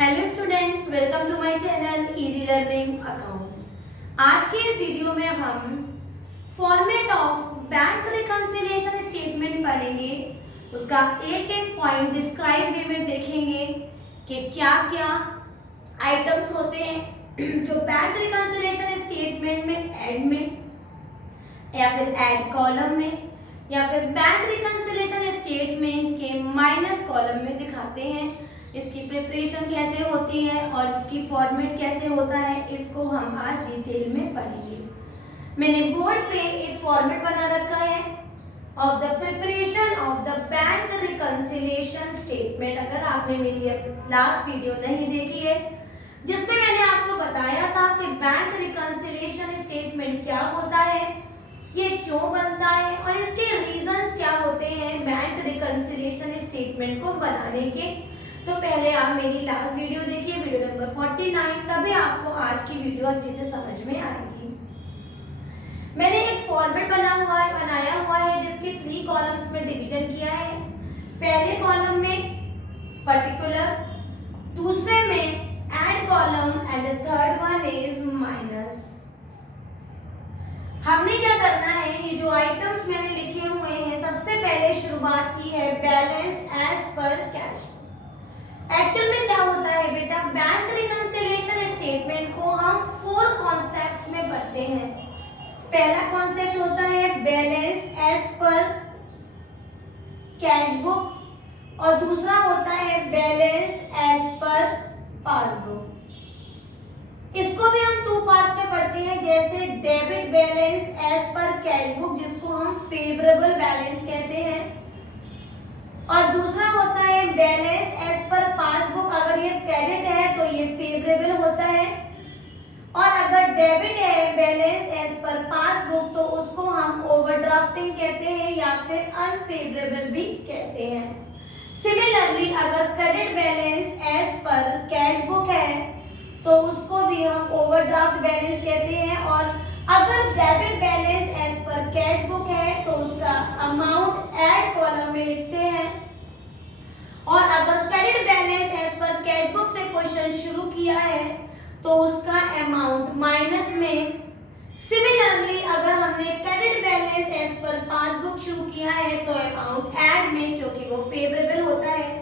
Hello students, welcome to my channel easy learning accounts. आज के इस वीडियो में हम format of bank reconciliation statement पढ़ेंगे। उसका एक एक पॉइंट डिस्क्राइब वे में देखेंगे कि क्या क्या आइटम्स होते हैं जो बैंक रिकंसिलिएशन स्टेटमेंट में ऐड में या फिर ऐड कॉलम में या फिर बैंक रिकंसिलिएशन स्टेटमेंट के माइनस कॉलम में दिखाते हैं। इसकी प्रिपरेशन कैसे होती है और इसकी फॉर्मेट कैसे होता है, इसको हम आज डिटेल में पढ़ेंगे। मैंने बोर्ड पे एक फॉर्मेट बना रखा है of the preparation of the bank reconciliation statement. अगर आपने मेरी लास्ट वीडियो नहीं देखी है जिसमें मैंने आपको बताया था कि बैंक रिकंसिलिएशन स्टेटमेंट क्या होता है, ये क्यों बनता है और इसके रीजंस क्या होते हैं बैंक रिकंसिलिएशन स्टेटमेंट को बनाने के, तो पहले आप मेरी लास्ट वीडियो देखिए, वीडियो नंबर 49, तभी आपको आज की वीडियो अच्छे से समझ में आएगी। मैंने एक फॉर्मेट बनाया हुआ है जिसके 3 कॉलम्स में डिवीजन किया है। पहले कॉलम में पर्टिकुलर, दूसरे में add column and the third one is minus. हमने क्या करना है, ये जो आइटम्स मैंने लिखे हुए हैं, सबसे पहले शुरुआत की है balance as per cash. Actual में क्या होता है बेटा, बैंक रिकंसिलिएशन स्टेटमेंट को हम 4 कॉन्सेप्ट्स में पढ़ते हैं। पहला कॉन्सेप्ट होता है balance as per cash book और दूसरा होता है बैलेंस एज पर पासबुक। इसको भी हम 2 पार्ट में पढ़ते हैं, जैसे debit balance as per cash book जिसको हम फेवरेबल बैलेंस कहते हैं, और दूसरा होता है बैलेंस एज पर पासबुक। अगर ये क्रेडिट है तो ये फेवरेबल होता है, और अगर डेबिट है बैलेंस एज पर पासबुक तो उसको हम ओवरड्राफ्टिंग कहते हैं या फिर अनफेवरेबल भी कहते हैं। सिमिलरली अगर credit balance as per cash book है तो उसको भी हम ओवरड्राफ्ट बैलेंस कहते हैं, और अगर debit balance as per cash book है तो उसका अमाउंट ऐड कॉलम में लिखते हैं, और अगर credit balance as per cash book से क्वेश्चन शुरू किया है तो उसका अमाउंट माइनस में। सिमिलरली अगर हमने credit balance as per passbook शुरू किया है तो अमाउंट ऐड में, क्योंकि वो फेवरेबल होता है,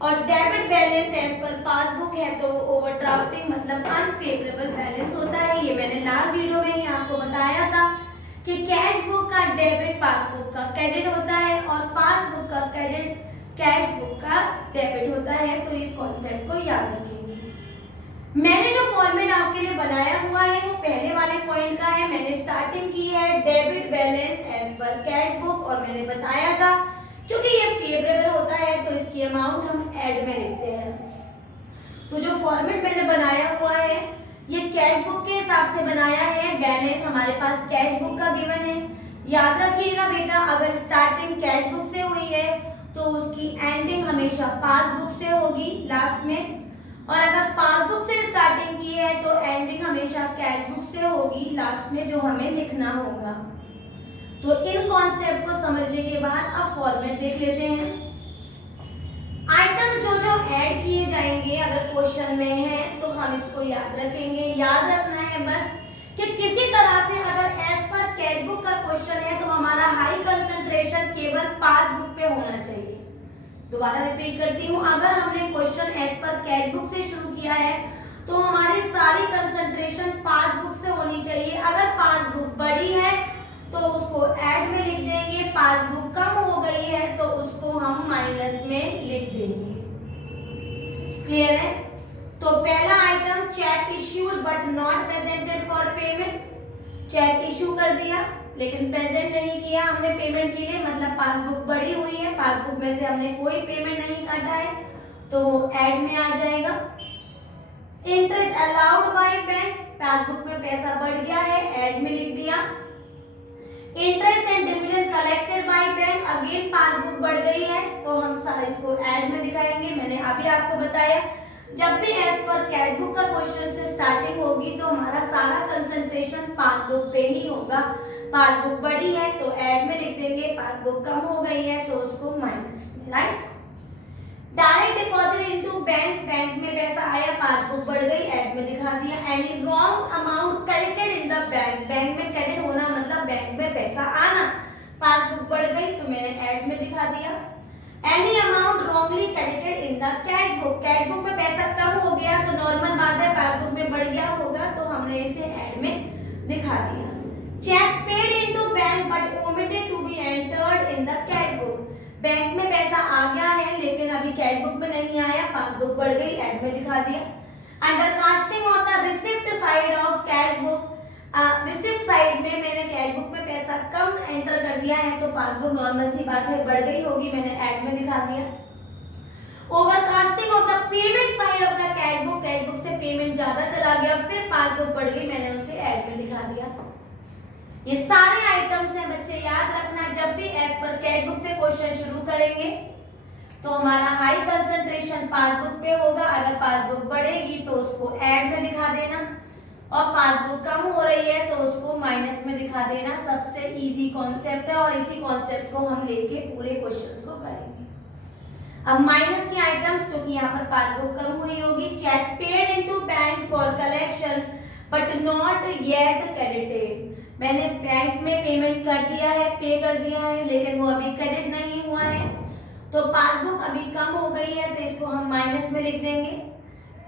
और debit balance as per passbook है तो वो ओवरड्राफ्टिंग मतलब अनफेवरेबल बैलेंस होता है। ये मैंने लास्ट वीडियो में ही आपको बताया था कि कैश बुक का डेबिट पासबुक का क्रेडिट होता है और पासबुक का क्रेडिट कैश बुक का डेबिट होता है, तो इस कॉन्सेप्ट को याद रखेंगे। मैंने जो फॉर्मेट आपके लिए बनाया हुआ है वो पहले वाले पॉइंट का है। मैंने स्टार्टिंग की है debit balance as per cash book, और मैंने बताया था क्योंकि ये फेवरेबल होता है तो इसकी अमाउंट हम ऐड में लिखते हैं। तो जो फॉर्मेट मैंने बनाया हुआ है ये कैश बुक के हिसाब से बनाया है। बैलेंस हमारे पास कैश बुक का गिवन है। याद रखिएगा बेटा, अगर स्टार्टिंग कैश बुक से हुई है तो उसकी एंडिंग हमेशा पासबुक से होगी लास्ट में, और अगर पासबुक से स्टार्टिंग की है तो एंडिंग हमेशा कैश बुक से होगी लास्ट में, जो हमें लिखना होगा। तो इन कॉन्सेप्ट को समझने के बाद अब फॉर्मेट देख लेते हैं। आइटम्स जो जो ऐड किए जाएंगे अगर क्वेश्चन में है तो हम इसको याद रखेंगे। याद रखना है बस कि किसी तरह से अगर एज पर कैश बुक का क्वेश्चन है तो हमारा हाई कंसंट्रेशन केवल पासबुक पे होना चाहिए। दोबारा रिपीट करती हूँ, अगर हमने question as per cash book से शुरू किया है तो हमारी सारी कंसंट्रेशन पासबुक से होनी चाहिए। अगर पासबुक बड़ी है तो उसको ऐड में लिख देंगे, पासबुक कम हो गई है तो उसको हम माइनस में लिख देंगे। क्लियर है? तो पहला item cheque issued but not presented for payment. Cheque issue कर दिया लेकिन प्रेजेंट नहीं किया हमने पेमेंट के लिए, मतलब पासबुक बड़ी हुई है, पासबुक में से हमने कोई पेमेंट नहीं काटा है तो ऐड में आ जाएगा। Interest allowed by bank, passbook में पैसा बढ़ गया है, ऐड में लिख दिया। Interest and dividend collected by bank, again passbook बढ़ गई है तो हम इसको ऐड में दिखाएंगे। मैंने अभी आपको बताया जब भी एज पर कैश बुक का क्वेश्चन से स्टार्टिंग होगी तो हमारा सारा कंसंट्रेशन पासबुक पे ही होगा। पासबुक बड़ी है तो ऐड में लिख देंगे, पासबुक कम हो गई है तो उसको माइनस में, right. Direct deposit into bank, bank में पैसा पासबुक बढ़ गई, ऐड में दिखा दिया। Any wrong amount collected in the bank, bank में क्रेडिट होना मतलब बैंक में पैसा आना, पासबुक बढ़ गई तो मैंने ऐड में दिखा दिया। Any amount wrongly credited in the cash book, cash book में पैसा कम हो गया तो नॉर्मल बात है पासबुक में बढ़ गया होगा, तो हमने इसे ऐड में दिखा दिया। Cheque paid into bank but omitted to be entered in the cash book, bank में पैसा आ गया है लेकिन अभी कैश बुक में नहीं आया, पासबुक बढ़ गई, ऐड में दिखा दिया। Under casting on the receipt side of cash book, receipt side में मैंने कैश बुक में पैसा कम एंटर कर दिया है तो पासबुक नॉर्मल सी बात है बढ़ गई होगी, मैंने ऐड में दिखा दिया। Overcasting of the payment side of the cash book, cash book से पेमेंट ज्यादा चला गया फिर पासबुक बढ़ गई, मैंने उसे ऐड में दिखा दिया। ये सारे आइटम्स हैं बच्चे, याद रखना जब भी एज पर कैश बुक से क्वेश्चन शुरू करेंगे तो हमारा हाई कंसंट्रेशन पासबुक पे होगा, अगर पासबुक बढ़ेगी तो उसको ऐड में दिखा देना और पासबुक कम हो रही है तो उसको माइनस में दिखा देना। सबसे इजी कॉन्सेप्ट है और इसी कॉन्सेप्ट को हम लेके पूरे क्वेश्चंस को करेंगे। अब माइनस के आइटम्स, क्योंकि यहाँ पर पासबुक कम हुई होगी, cheque paid into bank for collection but not yet credited, मैंने बैंक में पेमेंट कर दिया है, पे कर दिया है लेकिन वो अभी क्रेडिट नहीं हुआ है तो पासबुक अभी कम हो गई है तो इसको हम माइनस में लिख देंगे।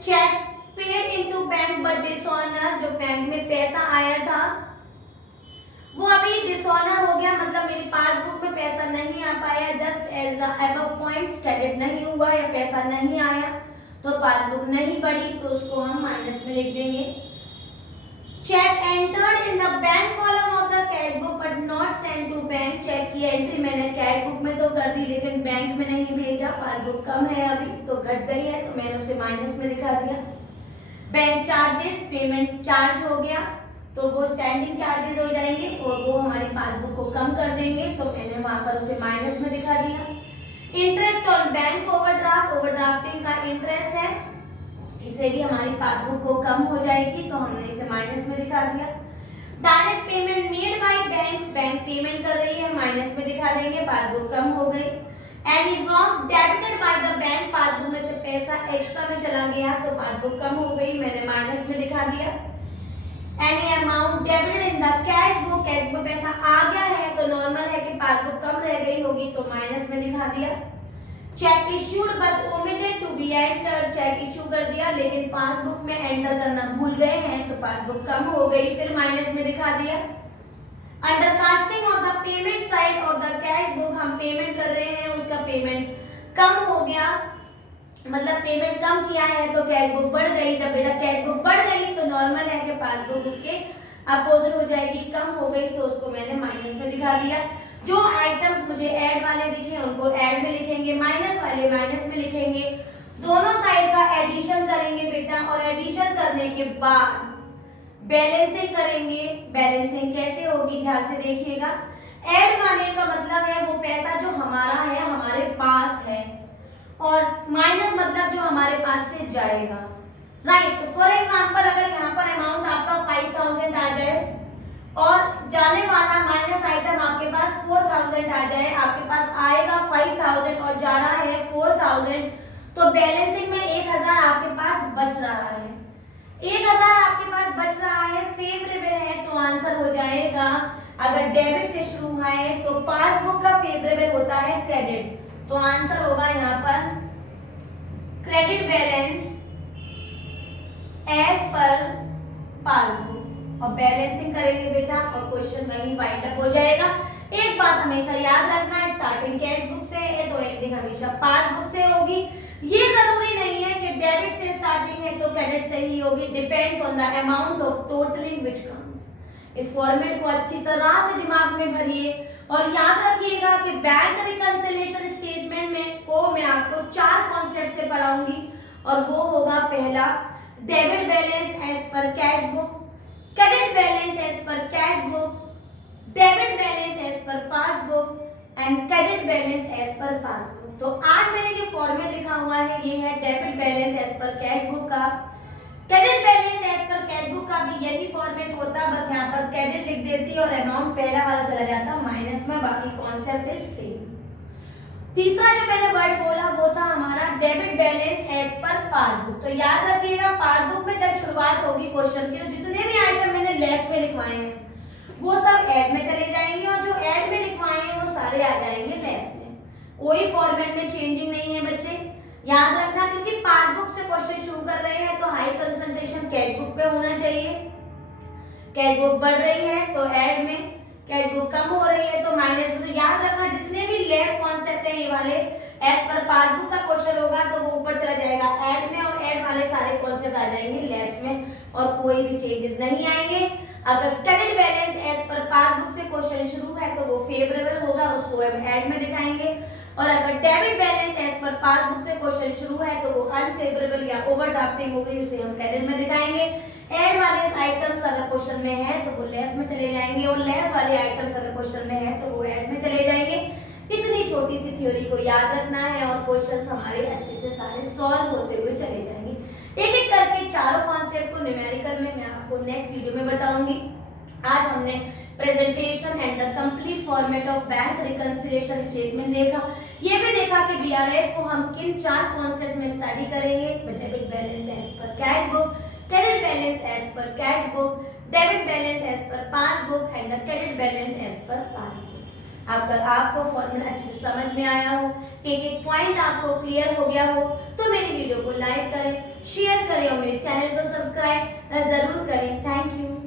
Cheque paid into bank but dishonour, जो बैंक में पैसा आया था वो अभी डिसऑनर हो गया, मतलब मेरी पासबुक में पैसा नहीं आ पाया, just as the above points, credit नहीं हुआ या पैसा नहीं आया तो पासबुक नहीं बढ़ी तो उसको हम माइनस में लिख देंगे। Cheque entered in the bank column of the cash book but not send to bank, cheque की एंट्री मैंने कैश बुक में तो कर दी लेकिन बैंक में नहीं भेजा, पासबुक कम है अभी तो घट गई है तो मैंने उसे माइनस में दिखा दिया। बैंक चार्जेस, पेमेंट चार्ज हो गया तो वो स्टैंडिंग चार्जेस हो जाएंगे और वो हमारी पासबुक को कम कर देंगे तो मैंने वहां पर उसे माइनस में दिखा दिया। इंटरेस्ट ऑन बैंक ओवरड्राफ्ट, ओवरड्राफ्टिंग का इंटरेस्ट है, इसे भी हमारी पासबुक को कम हो जाएगी तो हमने इसे माइनस में दिखा दिया। Direct payment made by bank, bank payment कर रही है, माइनस में दिखा देंगे, पासबुक कम हो गई। Any wrong debited by the bank, passbook में से पैसा एक्स्ट्रा में चला गया तो पासबुक कम हो गई, मैंने माइनस में दिखा दिया। Any amount debited in the cash book, cash में पैसा आ गया है तो नॉर्मल है कि पासबुक कम रह गई होगी तो माइनस में दिखा दिया। Cheque issued but omitted to be entered, cheque issue कर दिया लेकिन पासबुक में एंटर करना भूल गए हैं तो पासबुक कम हो गई, फिर माइनस में दिखा दिया। Under casting of the payment side of the cash book, हम पेमेंट कर रहे हैं उसका पेमेंट कम हो गया, मतलब पेमेंट कम किया है तो कैश बुक बढ़ गई, जब बेटा कैश बुक बढ़ गई तो नॉर्मल है कि पासबुक उसके अपोजिट हो जाएगी, कम हो गई तो उसको मैंने माइनस में दिखा दिया। जो आइटम्स मुझे ऐड वाले दिखे उनको ऐड में लिखेंगे, माइनस वाले माइनस में लिखेंगे, दोनों साइड का एडिशन करेंगे बेटा और एडिशन करने के बाद बैलेंसिंग करेंगे। बैलेंसिंग कैसे होगी ध्यान से देखिएगा। ऐड माने का मतलब है वो पैसा जो हमारा है, हमारे पास है, और माइनस मतलब जो हमारे पास से जाएगा, राइट। फॉर एग्जांपल अगर यहाँ पर अमाउंट आपका 5000 आ जाए और जाने वाला माइनस आइटम आपके पास 4000 आ जाए, आपके पास आएगा 5000 और जा रहा है 4000, तो बैलेंसिंग में 1000 आपके पास बच रहा है। 1000 आपके पास बच रहा है, फेवरेबल है तो आंसर हो जाएगा, अगर डेबिट से शुरू हुआ है तो पासबुक का फेवरेबल होता है क्रेडिट, तो आंसर होगा यहाँ पर credit balance as per passbook, और बैलेंसिंग करेंगे बेटा और क्वेश्चन वहीं वाइंड अप हो जाएगा। एक बात हमेशा याद रखना, स्टार्टिंग कैश बुक से है तो एंडिंग हमेशा पासबुक से होगी। ये जरूरी नहीं है कि डेबिट से स्टार्टिंग है तो क्रेडिट से ही होगी, depends on the amount of totalling which comes. इस फॉर्मेट को अच्छी तरह से दिमाग में भरिए और याद रखिएगा कि बैंक रिकंसिलिएशन स्टेटमेंट में को मैं आपको 4 कॉन्सेप्ट से पढ़ाऊंगी और वो होगा पहला debit balance as per cash book, credit balance as per cash book, debit balance as per passbook and credit balance as per passbook. तो आज मैंने जो फॉर्मेट लिखा हुआ है ये है debit balance as per cash book का, credit balance as per cash book का भी यही फॉर्मेट होता, बस यहाँ पर क्रेडिट लिख देती और अमाउंट पहला वाला चला जाता माइनस में, बाकी कॉन्सेप्ट इज सेम। तीसरा जो मैंने वर्ड बोला वो था हमारा debit balance as per passbook. तो याद रखिएगा पासबुक में जब शुरुआत होगी क्वेश्चन की, तो जितने भी आइटम मैंने लेस में लिखवाए हैं वो सब ऐड में चले जाएंगे और जो ऐड में लिखवाए हैं वो सारे आ जाएंगे लेस में। कोई फॉर्मेट में चेंजिंग नहीं है बच्चे, याद रखना। क्योंकि पासबुक से क्वेश्चन शुरू कर रहे हैं तो हाई कंसंट्रेशन कैश बुक पे होना चाहिए। कैश बुक बढ़ रही है तो ऐड में, कैश बुक कम हो रही है तो माइनस में। तो याद रखना जितने भी लेस कॉन्सेप्ट है ये वाले एज पर पासबुक का क्वेश्चन होगा तो वो ऊपर चला जाएगा ऐड में, और ऐड वाले सारे कॉन्सेप्ट आ जाएंगे लेस में और कोई भी चेंजेस नहीं आएंगे। अगर credit balance as per passbook से क्वेश्चन शुरू है तो वो फेवरेबल होगा, उसको हम ऐड में दिखाएंगे। और अगर debit balance as per passbook से क्वेश्चन शुरू है तो वो अनफेवरेबल या ओवरड्राफ्टिंग होगी, उसे हम क्रेडिट में दिखाएंगे। ऐड वाले आइटम्स अगर क्वेश्चन में है तो वो लेस में चले जाएंगे, और लेस वाले आइटम्स अगर क्वेश्चन में है तो वो ऐड में चले जाएंगे। इतनी छोटी सी थ्योरी को याद रखना है और क्वेश्चंस हमारे अच्छे से सारे सॉल्व होते हुए चले जाएंगे। एक एक करके चारों कॉन्सेप्ट को न्यूमेरिकल में मैं आपको नेक्स्ट वीडियो में बताऊंगी। आज हमने presentation and the complete format of bank reconciliation statement देखा। ये भी देखा कि बीआरएस को हम किन चार कॉन्सेप्ट में स्टडी करेंगे। Debit balance as per cash book, credit balance as per cash book, debit balance as per passbook and the credit balance as per passbook. अगर आपको फॉर्मूला अच्छे से समझ में आया हो, एक एक पॉइंट आपको क्लियर हो गया हो, तो मेरी वीडियो को लाइक करें, शेयर करें और मेरे चैनल को सब्सक्राइब जरूर करें। Thank you.